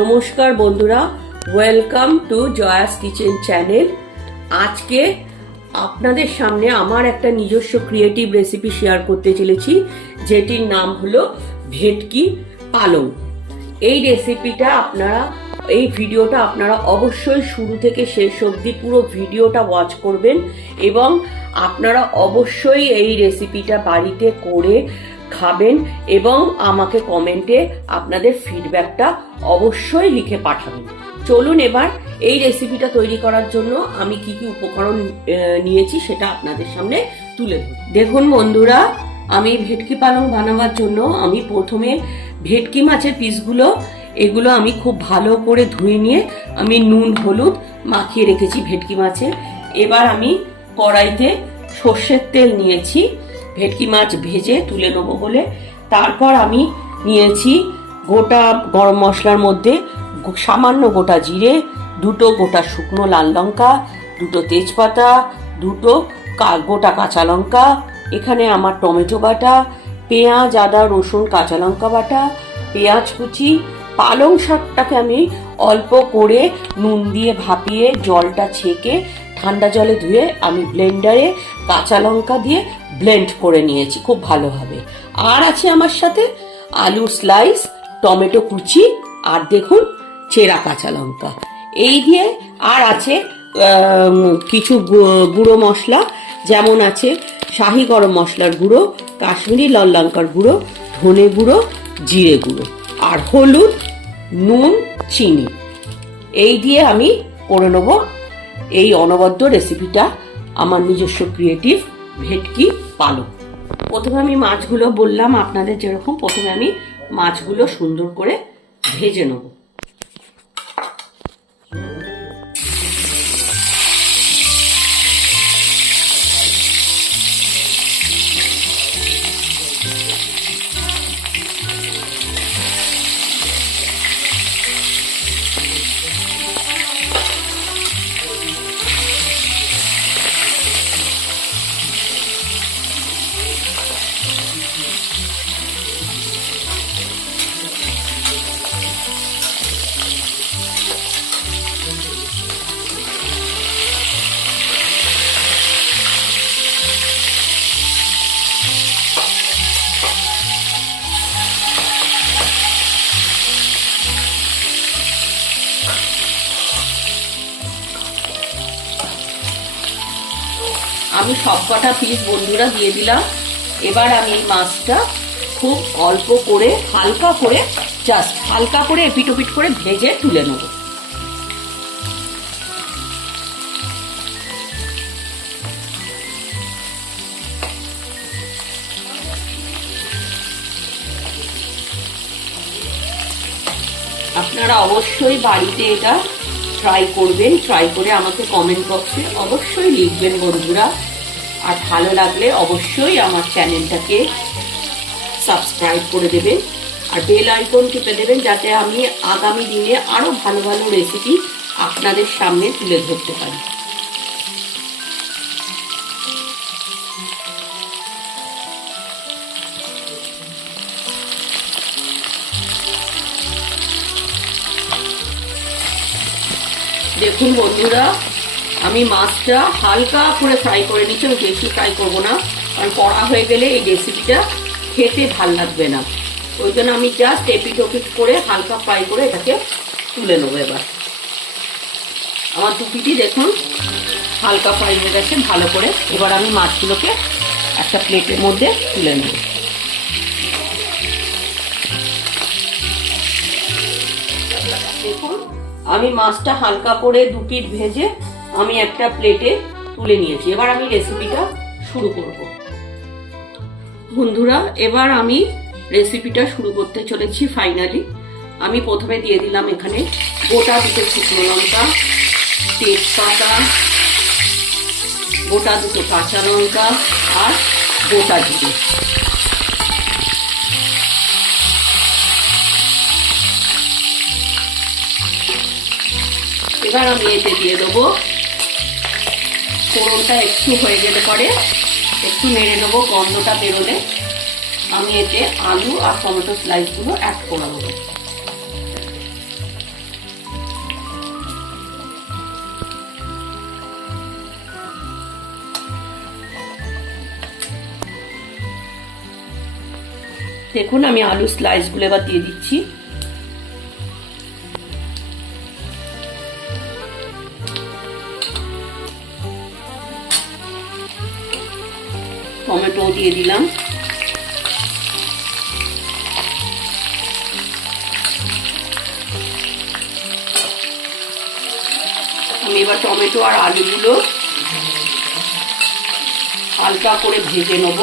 নমস্কার বন্ধুরা, welcome to জয়াস kitchen channel. আজকে আপনাদের সামনে আমার একটা নিজস্ব ক্রিয়েটিভ রেসিপি শেয়ার করতে চলেছি, যেটির নাম হলো ভেটকি পালং। এই রেসিপিটা এই ভিডিওটা আপনারা অবশ্যই শুরু থেকে শেষ অবধি পুরো ভিডিওটা ওয়াচ করবেন এবং আপনারা অবশ্যই এই রেসিপিটা বাড়িতে করে খাবেন এবং আমাকে কমেন্টে আপনাদের ফিডব্যাকটা অবশ্যই লিখে পাঠাবেন। চলুন এবার এই রেসিপিটা তৈরি করার জন্য আমি কি কি উপকরণ নিয়েছি সেটা আপনাদের সামনে তুলে ধরি। দেখুন বন্ধুরা, আমি ভেটকি পালং বানাবার জন্য আমি প্রথমে ভেটকি মাছের পিসগুলো এগুলো আমি খুব ভালো করে ধুয়ে নিয়ে আমি নুন হলুদ মাখিয়ে রেখেছি ভেটকি মাছে। এবার আমি কড়াইতে সর্ষের তেল নিয়েছি ভেটকি মাছ ভেজে তুলে নেবো বলে। তারপর আমি নিয়েছি গোটা গরম মশলার মধ্যে সামান্য গোটা জিরে, দুটো গোটা শুকনো লাল লঙ্কা, দুটো তেজপাতা, দুটো গোটা কাঁচা লঙ্কা, এখানে আমার টমেটো বাটা, পেঁয়াজ আদা রসুন কাঁচা লঙ্কা বাটা, পেঁয়াজ কুচি। পালং শাকটাকে আমি অল্প করে নুন দিয়ে ভাপিয়ে জলটা ছেঁকে ঠান্ডা জলে ধুয়ে আমি ব্লেন্ডারে কাঁচা লঙ্কা দিয়ে ব্লেন্ড করে নিয়েছি খুব ভালোভাবে। আর আছে আমার সাথে আলু স্লাইস, টমেটো কুচি আর দেখুন চেরা কাঁচা লঙ্কা এই দিয়ে। আর আছে কিছু গুঁড়ো মশলা, যেমন আছে শাহি গরম মশলার গুঁড়ো, কাশ্মীরি লাল লঙ্কার গুঁড়ো, ধনে গুঁড়ো, জিরে গুঁড়ো আর হলুদ, নুন, চিনি। এই দিয়ে আমি করে নেব এই অনবদ্য রেসিপিটা, আমার নিজস্ব ক্রিয়েটিভ ভেটকি পালং। প্রথমে আমি মাছগুলো বললাম আপনাদের যেরকম, প্রথমে আমি মাছগুলো সুন্দর করে ভেজে নেব। আমি সবকটা পিস বন্ধুরা দিয়ে দিলাম। এবার আমি এই মাছটা খুব অল্প করে হালকা করে এপিট ওপিট করে ভেজে তুলে নেব। আপনারা অবশ্যই বাড়িতে এটা ট্রাই করবেন, ট্রাই করে আমাকে কমেন্ট বক্সে অবশ্যই লিখবেন বন্ধুরা। আর ভালো লাগলে অবশ্যই আমার চ্যানেলটাকে সাবস্ক্রাইব করে দেবেন আর বেল আইকন টিপে দেবেন, যাতে আমি আগামী দিনে আরো ভালো ভালো রেসিপি আপনাদের সামনে তুলে ধরতে পারি। দেখুন বন্ধুরা, আমি মাছটা হালকা করে ফ্রাই করে নিচ্ছি, আমি বেশি ফ্রাই করবো না, কারণ কড়া হয়ে গেলে এই রেসিপিটা খেতে ভাল লাগবে না। ওই জন্য আমি জাস্ট এপিট ওপিট করে হালকা ফ্রাই করে এটাকে তুলে নেবো। এবার আমার দুপিটি দেখুন হালকা ফ্রাই হয়ে গেছে ভালো করে। এবার আমি মাছগুলোকে একটা প্লেটের মধ্যে তুলে নেব। দেখুন আমি মাছটা হালকা করে দুপিট ভেজে আমি একটা প্লেটে তুলে নিয়েছি। এবার আমি রেসিপিটা শুরু করব বন্ধুরা। এবার আমি রেসিপিটা শুরু করতে চলেছি। ফাইনালি আমি প্রথমে দিয়ে দিলাম এখানে গোটা দুটো শুকনো লঙ্কা, তেজপাতা, গোটা দুটো কাঁচা লঙ্কা আর গোটা জিরে। এবার আমি এতে দিয়ে দেবো, ফোড়নটা একটু হয়ে গেলে পরে একটু নেড়ে নেবো, গন্ধটা বেরোলে আমি এতে আলু আর টমেটো স্লাইসগুলো অ্যাড করে দেবো। দেখুন আমি আলু স্লাইসগুলো এবার দিয়ে দিচ্ছি। টমেটো দিয়ে দিলাম। আমি এবার টমেটো আর আলুগুলো হালকা করে ভেজে নেব।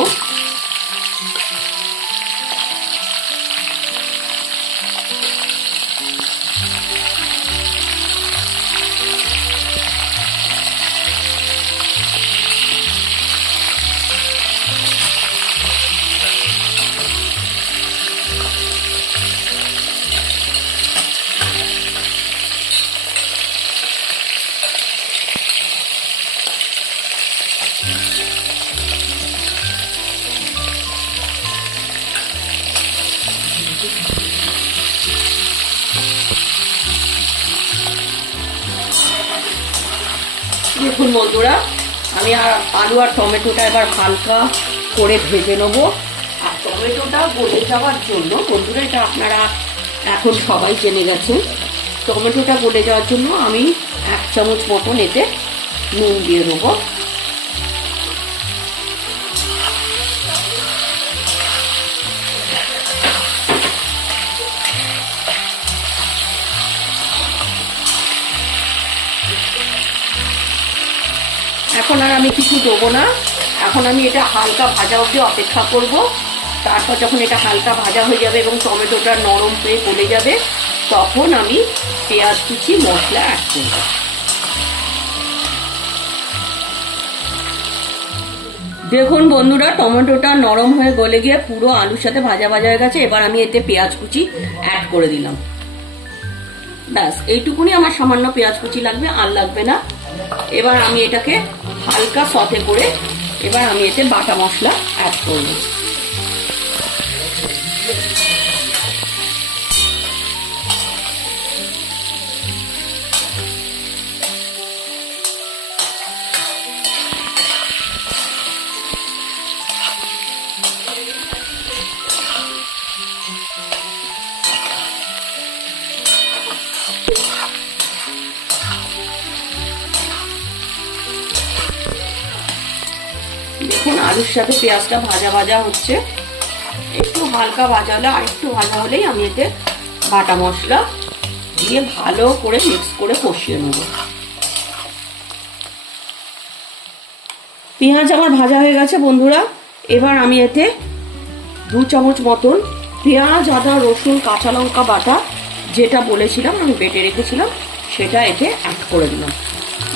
দেখুন বন্ধুরা, আমি আলু আর টমেটোটা এবার হালকা করে ভেজে নেব। আর টমেটোটা গলে যাওয়ার জন্য বন্ধুরা, এটা আপনারা এখন সবাই জেনে গেছেন, টমেটোটা গলে যাওয়ার জন্য আমি 1 চামচ মতন এতে নুন দিয়ে দেবো। এখন আর আমি কিছু দেবো না, এখন আমি এটা হালকা ভাজা অবধি অপেক্ষা করব। তারপর যখন এটা হালকা ভাজা হয়ে যাবে এবং টমেটোটা নরম হয়ে গলে যাবে, তখন আমি পেঁয়াজ কুচি মশলা অ্যাড করব। দেখুন বন্ধুরা, টমেটোটা নরম হয়ে গলে গিয়ে পুরো আলুর সাথে ভাজা ভাজা হয়ে গেছে। এবার আমি এতে পেঁয়াজ কুচি অ্যাড করে দিলাম। ব্যাস এইটুকুনি আমার সামান্য পেঁয়াজ কুচি লাগবে, আর লাগবে না। এবার আমি এটাকে হালকা সতে করে এবার আমি এতে বাটা মশলা অ্যাড করব। দেখুন আলুর সাথে পেঁয়াজটা ভাজা ভাজা হচ্ছে, একটু হালকা ভাজা হলে আর একটু ভাজা হলেই আমি এতে বাটা মশলা দিয়ে ভালো করে মিক্স করে কষিয়ে নেব। পেঁয়াজ আমার ভাজা হয়ে গেছে বন্ধুরা। এবার আমি এতে 2 চামচ মতন পেঁয়াজ, আদা, রসুন, কাঁচা লঙ্কা বাটা যেটা বলেছিলাম আমি বেটে রেখেছিলাম সেটা এতে অ্যাড করে দিলাম।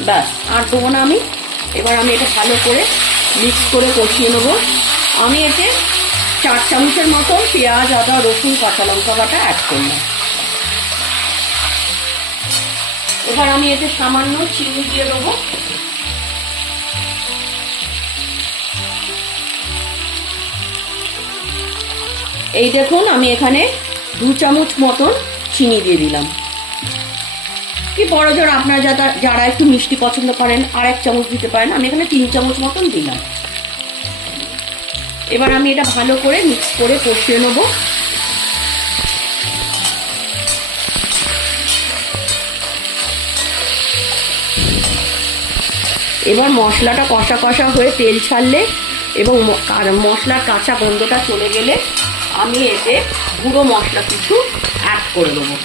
ব্যাস, আর দেবো না আমি। এবার আমি এটা ভালো করে মিক্স করে কষিয়ে নেব। আমি এতে 4 চামচের মতো পেঁয়াজ, আদা, রসুন, কাঁচা লঙ্কা বাটা অ্যাড করলাম। এবার আমি এতে সামান্য চিনি দিয়ে দেবো। এই দেখুন আমি এখানে 2 চামচ মতন চিনি দিয়ে দিলাম। কি বড় জোর আপনারা যারা একটু মিষ্টি পছন্দ করেন আর 1 চামচ দিতে পারেন, আমি এখানে 3 চামচ মতন দিলাম। এবার আমি এটা ভালো করে মিক্স করে কষিয়ে নেব। এবার মশলাটা কষা কষা হয়ে তেল ছাড়লে এবং মশলার কাঁচা গন্ধটা চলে গেলে আমি এতে গুঁড়ো মশলা কিছু অ্যাড করে দেবো।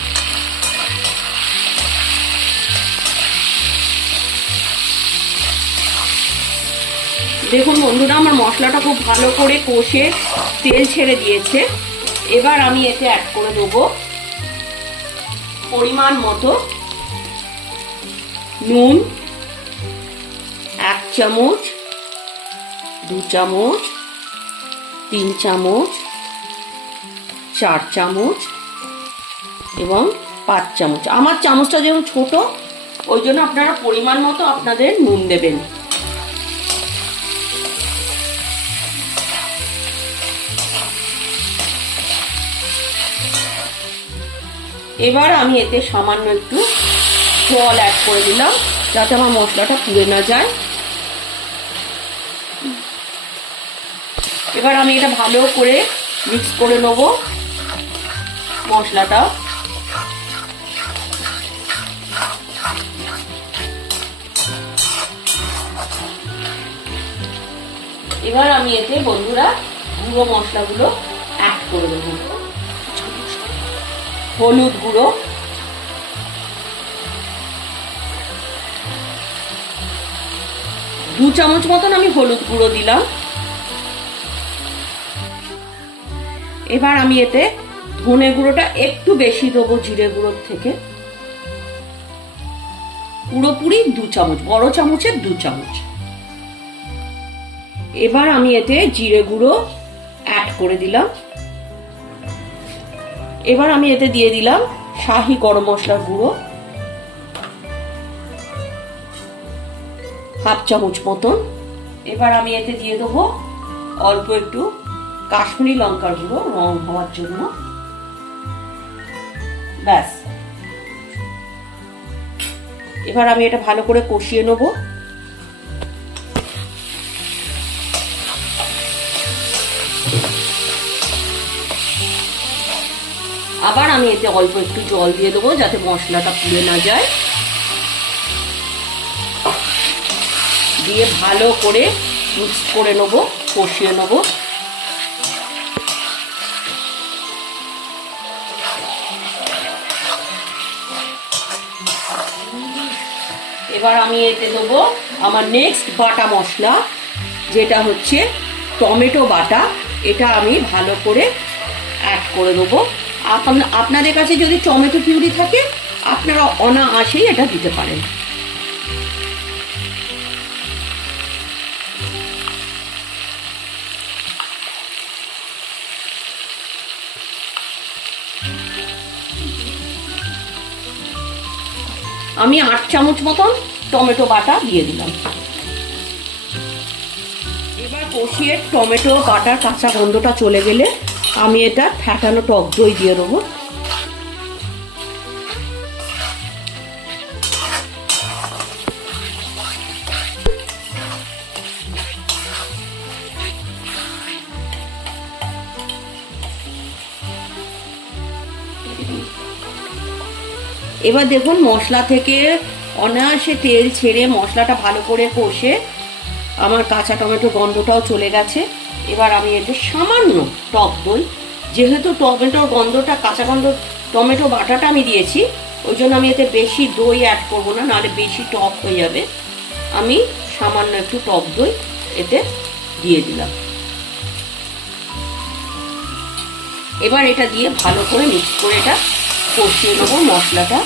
দেখুন বন্ধুরা, আমার মশলাটা খুব ভালো করে কষে তেল ছেড়ে দিয়েছে। এবার আমি এতে অ্যাড করে দেবো পরিমাণ মতো নুন, 1 চামচ, 2 চামচ, 3 চামচ, 4 চামচ এবং 5 চামচ। আমার চামচটা যেমন ছোট, ওই জন্য আপনারা পরিমাণ মতো আপনাদের নুন দেবেন। এবার আমি এতে সামান্য একটু জল অ্যাড করে দিলাম যাতে আমার মশলাটা পুড়ে না যায়। এবার আমি এটা ভালো করে মিক্স করে নেব মশলাটা। এবার আমি এতে বন্ধুরা গুঁড়ো মশলাগুলো অ্যাড করে দেবো। হলুদ গুঁড়ো, দু চামচ মতন আমি হলুদ গুঁড়ো দিলাম। এবার আমি এতে ধনে গুঁড়োটা একটু বেশি দেবো জিরে গুঁড়োর থেকে, পুরোপুরি 2 চামচ, বড় চামচের 2 চামচ। এবার আমি এতে জিরে গুঁড়ো অ্যাড করে দিলাম। এবার আমি এতে দিয়ে দিলাম শাহি গরম মশলার গুঁড়ো, 1/2 চামচ মতন। এবার আমি এতে দিয়ে দেবো অল্প একটু কাশ্মীরি লঙ্কার গুঁড়ো, রং হওয়ার জন্য। ব্যাস, এবার আমি এটা ভালো করে কষিয়ে নেব। আবার আমি এতে অল্প একটু জল দিয়ে দেবো যাতে মশলাটা পুড়ে না যায়। দিয়ে ভালো করে মিক্স করে নেব, কষিয়ে নেব। এবার আমি এতে দেবো আমার নেক্সট বাটা মশলা, যেটা হচ্ছে টমেটো বাটা। এটা আমি ভালো করে অ্যাড করে দেবো। আপনাদের কাছে যদি টমেটো পিউরি থাকে আপনারা অনায়াসেই এটা দিতে পারেন। আমি 8 চামচ মতন টমেটো বাটা দিয়ে দিলাম। এবার কষিয়ে টমেটো বাটার কাঁচা গন্ধটা চলে গেলে আমি এটা ফ্যাটানো টক দই দিয়ে দেবো। এবার দেখুন মশলা থেকে অনায়াসে তেল ছেড়ে মশলাটা ভালো করে কষে আমার কাঁচা টমেটো গন্ধটাও চলে গেছে। এবার আমি এতে সামান্য টক দই, যেহেতু টমেটোর গন্ধটা কাঁচা গন্ধ টমেটো বাটাটা আমি দিয়েছি, ওই জন্য আমি এতে বেশি দই অ্যাড করবো না, নাহলে বেশি টক হয়ে যাবে। আমি সামান্য একটু টক দই এতে দিয়ে দিলাম। এবার এটা দিয়ে ভালো করে মিক্স করে এটা কষিয়ে নেবো মশলাটা।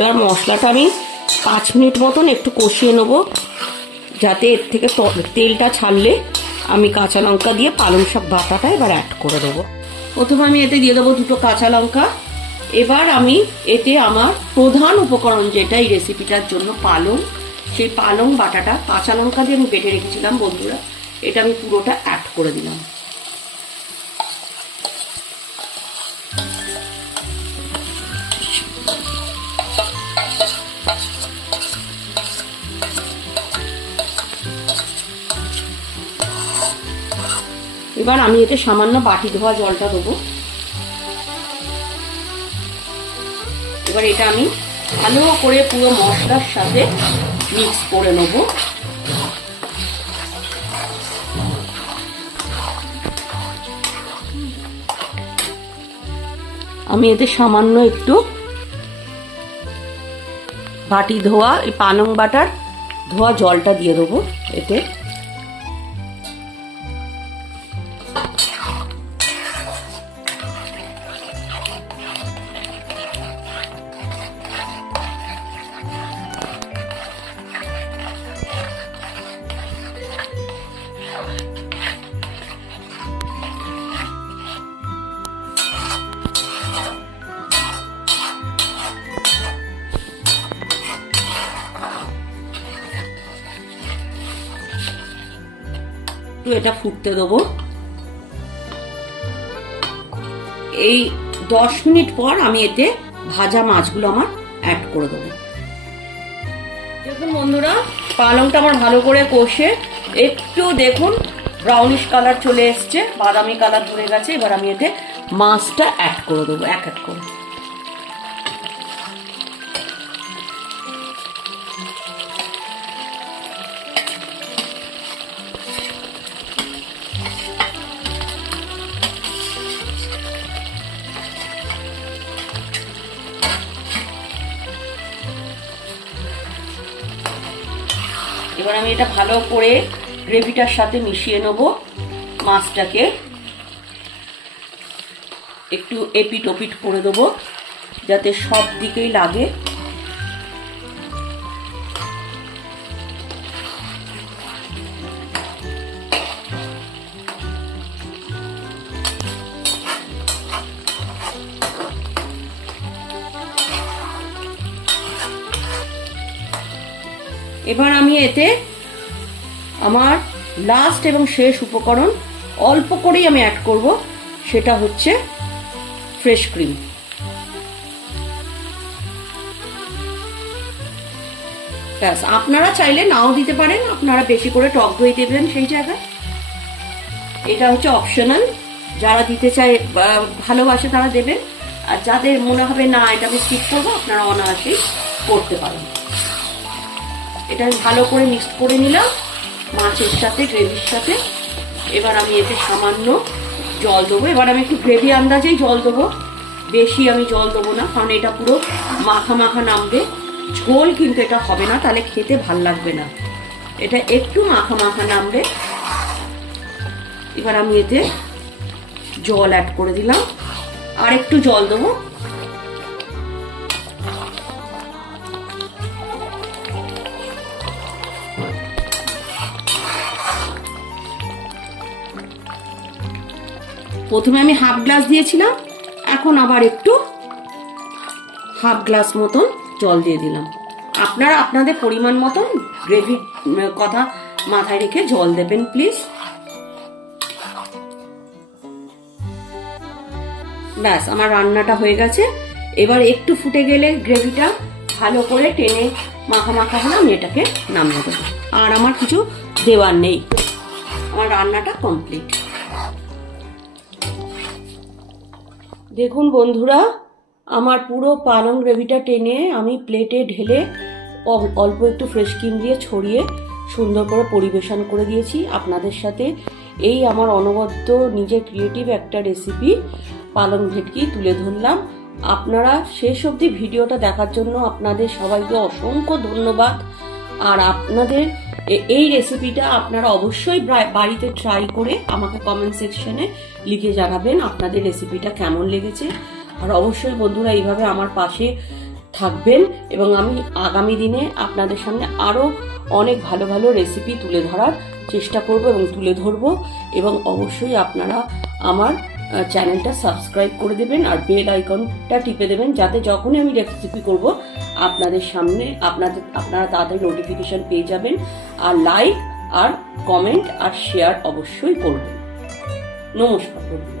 এবার মশলাটা আমি 5 মিনিট মতন একটু কষিয়ে নেব, যাতে এর থেকে তেলটা ছাড়লে আমি কাঁচা লঙ্কা দিয়ে পালং শাক বাটাটা এবার অ্যাড করে দেবো। প্রথমে আমি এতে দিয়ে দেবো 2টো কাঁচা লঙ্কা। এবার আমি এতে আমার প্রধান উপকরণ যেটা এই রেসিপিটার জন্য পালং, সেই পালং বাটাটা কাঁচা লঙ্কা দিয়ে আমি বেটে রেখেছিলাম বন্ধুরা, এটা আমি পুরোটা অ্যাড করে দিলাম। এবার আমি এতে সামান্য বাটি ধোয়া জলটা দেবো। এবার এটা আমি ভালো করে পুরো মশলার সাথে মিক্স করে নেব। আমি এতে সামান্য একটু বাটি ধোয়া এই পালং বাটার ধোয়া জলটা দিয়ে দেবো এতে। এটা ফুটতে দেবো। এই 10 মিনিট পর আমি এতে ভাজা মাছগুলো আমার অ্যাড করে দেবো। দেখুন বন্ধুরা, পালংটা আমার ভালো করে কষে একটু দেখুন ব্রাউনিশ কালার চলে এসছে, বাদামি কালার ধরে গেছে। এবার আমি এতে মাছটা অ্যাড করে দেবো এক এক করে। এবার আমি এটা ভালো করে গ্রেভিটার সাথে মিশিয়ে নেব। মাছটাকে একটু এপিট ওপিট করে দেবো যাতে সব দিকেই লাগে। এবার আমি এতে আমার লাস্ট এবং শেষ উপকরণ অল্প করেই আমি অ্যাড করব, সেটা হচ্ছে ফ্রেশ ক্রিম। ব্যাস, আপনারা চাইলে নাও দিতে পারেন, আপনারা বেশি করে টক দই দেবেন সেই জায়গায়। এটা হচ্ছে অপশনাল, যারা দিতে চায় ভালোবাসে তারা দেবেন, আর যাদের মনে হবে না এটা আমি স্কিপ করবো আপনারা অনায়াসেই করতে পারেন। এটা আমি ভালো করে মিক্স করে নিলাম মাছের সাথে, গ্রেভির সাথে। এবার আমি এতে সামান্য জল দেবো। এবার আমি একটু গ্রেভি আন্দাজেই জল দেবো, বেশি আমি জল দেবো না, কারণ এটা পুরো মাখা মাখা নামবে। ঝোল কিন্তু এটা হবে না, তাহলে খেতে ভাল লাগবে না। এটা একটু মাখা মাখা নামবে। এবার আমি এতে জল অ্যাড করে দিলাম, আর একটু জল দেবো। প্রথমে আমি হাফ গ্লাস দিয়েছিলাম, এখন আবার একটু হাফ গ্লাস মতন জল দিয়ে দিলাম। আপনারা আপনাদের পরিমাণ মতন গ্রেভি কথা মাথায় রেখে জল দেবেন প্লিজ। ব্যাস, আমার রান্নাটা হয়ে গেছে। এবার একটু ফুটে গেলে গ্রেভিটা ভালো করে টেনে মাখা মাখা হলে আমি এটাকে নামিয়ে দেবো। আর আমার কিছু দেওয়ার নেই, আমার রান্নাটা কমপ্লিট। দেখুন বন্ধুরা, আমার পুরো পালং গ্রেভিটা টেনে আমি প্লেটে ঢেলে অল্প একটু ফ্রেশ ক্রিম দিয়ে ছড়িয়ে সুন্দর করে পরিবেশন করে দিয়েছি আপনাদের সাথে। এই আমার অনবদ্য নিজের ক্রিয়েটিভ একটা রেসিপি পালং ভেটকি তুলে ধরলাম। আপনারা শেষ অবধি ভিডিওটা দেখার জন্য আপনাদের সবাইকে অসংখ্য ধন্যবাদ। আর আপনাদের এই রেসিপিটা আপনারা অবশ্যই বাড়িতে ট্রাই করে আমাকে কমেন্ট সেকশনে লিখে জানাবেন আপনাদের রেসিপিটা কেমন লেগেছে। আর অবশ্যই বন্ধুরা এইভাবে আমার পাশে থাকবেন, এবং আমি আগামী দিনে আপনাদের সামনে আরও অনেক ভালো ভালো রেসিপি তুলে ধরার চেষ্টা করব এবং তুলে ধরবো। এবং অবশ্যই আপনারা আমার চ্যানেলটা সাবস্ক্রাইব করে দেবেন আর বেল আইকনটা টিপে দেবেন, যাতে যখনই আমি রেসিপি করব আপনাদের সামনে আপনারা তাদের নোটিফিকেশন পেয়ে যাবেন। আর লাইক আর কমেন্ট আর শেয়ার অবশ্যই করবেন। নমস্কার।